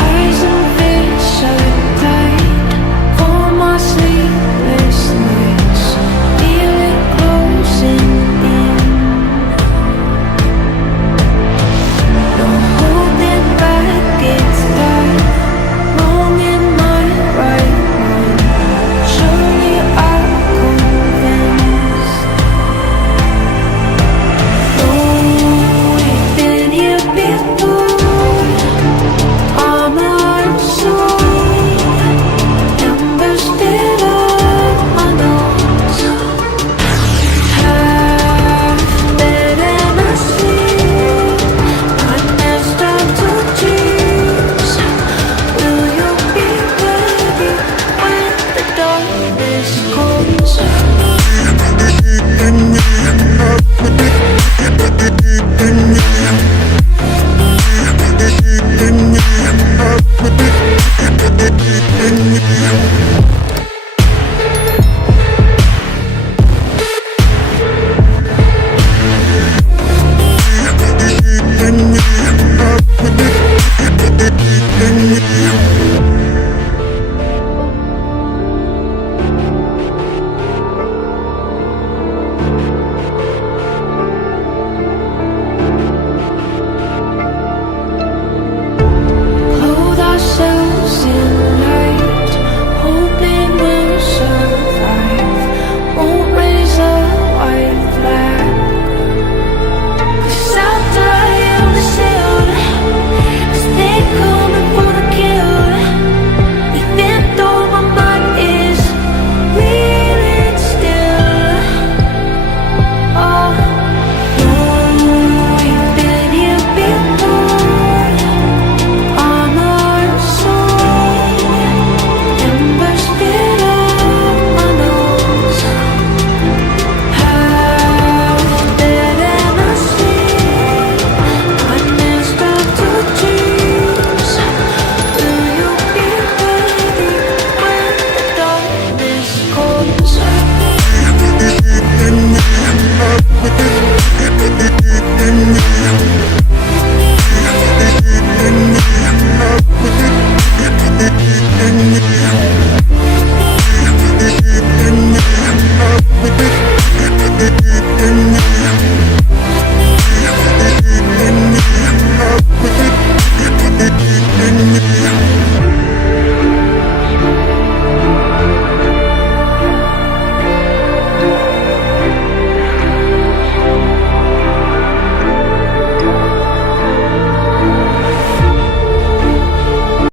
Eyes and fish are tight for my sleepless nights. Feel it closing in. No holding back, it's time. Wrong in my right mind. Surely I'm convinced. Oh, we've been here before. Armor and sword, numbers fill up my notes. Half dead and asleep, nightmares start to dreams. Will you be ready when the darkness comes? In